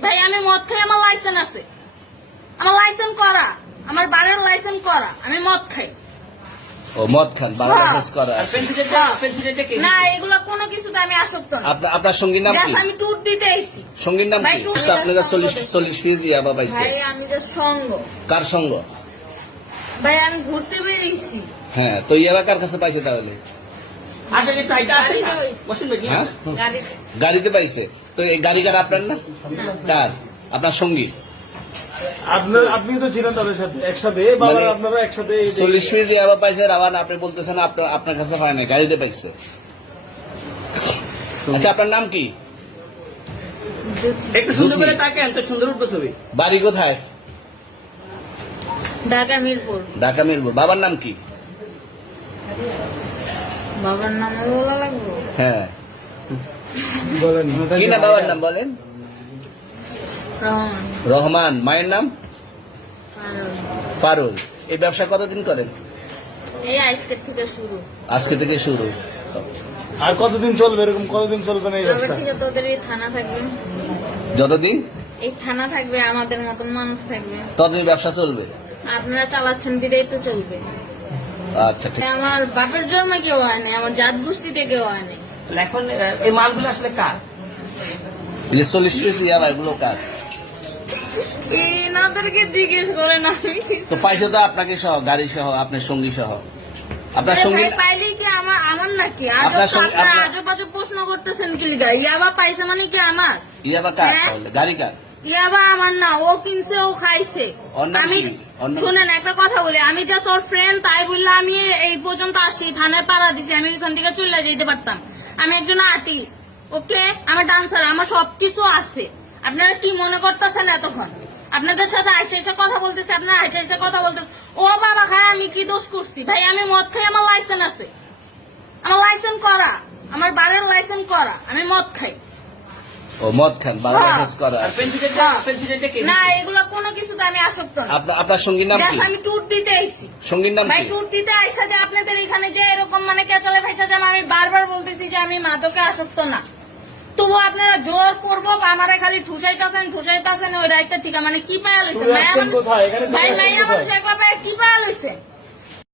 ভাই আমি মদ খাই, আমার লাইসেন্স আছে, আমার লাইসেন্স করা, আমার বাড়ির লাইসেন্স করা, আমি মদ খাই। ও মদ খান, বাংলা লাইসেন্স করা। না এগুলো কোনো কিছুতে আমি আসক্ত না। আপনার সঙ্গীর নাম কি? আমি ট্যুর দিতে আইছি। সঙ্গীর নাম কি? আপনারা 40 পিস ইয়াবা পাইছে। ভাই আমি যে সঙ্গ। কার সঙ্গ? ভাই আমি ঘুরতে বেরিয়েছি। হ্যাঁ, তো ইয়াবা কার কাছে পাইছে তাহলে? হ্যাঁ? গাড়িতে পাইছে। তো এই গাড়ি কার আপনার না? কার? আপনার সঙ্গী? আপনি তো ছিলেন তাদের সাথে একসাথে, আপনারা একসাথে 40 পিস ইয়াবা পাইছে, আবার আপনি বলতেছেন আপনার কাছে পায় না, গাড়িতে পাইছে। আচ্ছা, আপনার নাম কি? একটু সুন্দর করে তাকান তো, সুন্দর উঠবে ছবি। বাড়ি কোথায়? ঢাকা মিরপুর। ঢাকা মিরপুর। বাবার নাম কি? বাবার নাম বলা লাগবে? হ্যাঁ, বলেন কি না বাবার নাম বলেন? রহমান। রহমান। মায়ের নাম? পারুল। পারুল। এই ব্যবসা কতদিন করেন? এই আজকের থেকে শুরু। আজকে থেকে শুরু। আর কতদিন চলবে, এরকম কতদিন চলবে না এই তবে ব্যবসা? থেকে তোদের এই থানা থাকবে, যতদিন এই থানা থাকবে, আমাদের মতন মানুষ থাকবে, ততদিন ব্যবসা চলবে। আপনারা চালাচ্ছেন বিদায় তো চলবে। আচ্ছা, ঠিক। আমার বাপের জন্মে কেউ হয় নাই, আমার জাত গোষ্ঠীতে কেউ হয় নাই। এখন এই মালগুলো আসলে কার? এই যে 40 পিস ইয়াবা, এগুলো কার? এনাদেরকে জিজ্ঞেস করেন। আমি তো পাইছে তো আপনাকে সহ, গাড়ি সহ, আপনার সঙ্গী সহ। আপনার সঙ্গী পাইলে কি আমার নাকি? আপনার সঙ্গে- আপনার- আজব আজব প্রশ্ন করতেছেন কি লিগা? ইয়াবা পাইছে মানে কি আমার? ইয়াবা কার হ্যাঁ? তাহলে? গাড়ি কার? ইয়াবা আমার না, ও কিনছে, ও খাইছে। ওর নাম আমি কি? ওর নাম- শুনেন একটা কথা বলি, আমি জাস্ট ওর ফ্রেন্ড, তাই বললে আমি এই পর্যন্ত আসি, থানায় পাড়া দিছি, আমি ওইখান থেকে চলে যেতে পারতাম। আমি একজন আর্টিস্ট, ওকে, আমার ডান্সার, আমার সবকিছু আছে। আপনারা কি মনে করতেছেন এতক্ষণ? আপনাদের সাথে আইসা এসে কথা বলতেছে, আপনারা আইসা এসে কথা বলতেছে। ও বাবা খায়, আমি কি দোষ করছি? ভাই আমি মদ খাই, আমার লাইসেন্স আছে, আমার লাইসেন্স করা, আমার বাড়ির লাইসেন্স করা, আমি মদ খাই। ও মদ খান, বাংলা হ্যাঁ। লাইসেন্স করা। না এগুলো কোনো কিছুতে আমি আসক্ত না। আপনার সঙ্গীর নাম কি? আমি ট্যুর দিতে আইছি। সঙ্গীর নাম ভাই কি? ট্যুর দিতে আইসা যে আপনাদের এখানে যে এরকম মানে কেচালে ফাইসা যে আমি বারবার বলতেছি যে আমি মাদকে আসক্ত না, তবু আপনারা জোর পূর্বক আমারে খালি ঠুসাইতাছেন ওই রাইতে থেকে। মানে কি পায়া লইছেন? তুমি আসছেন কোথায়? এখানে ভাই তুমি নাই আসছেন আমার কোথায়? একলা পায়ে কি পায়া লইছেন?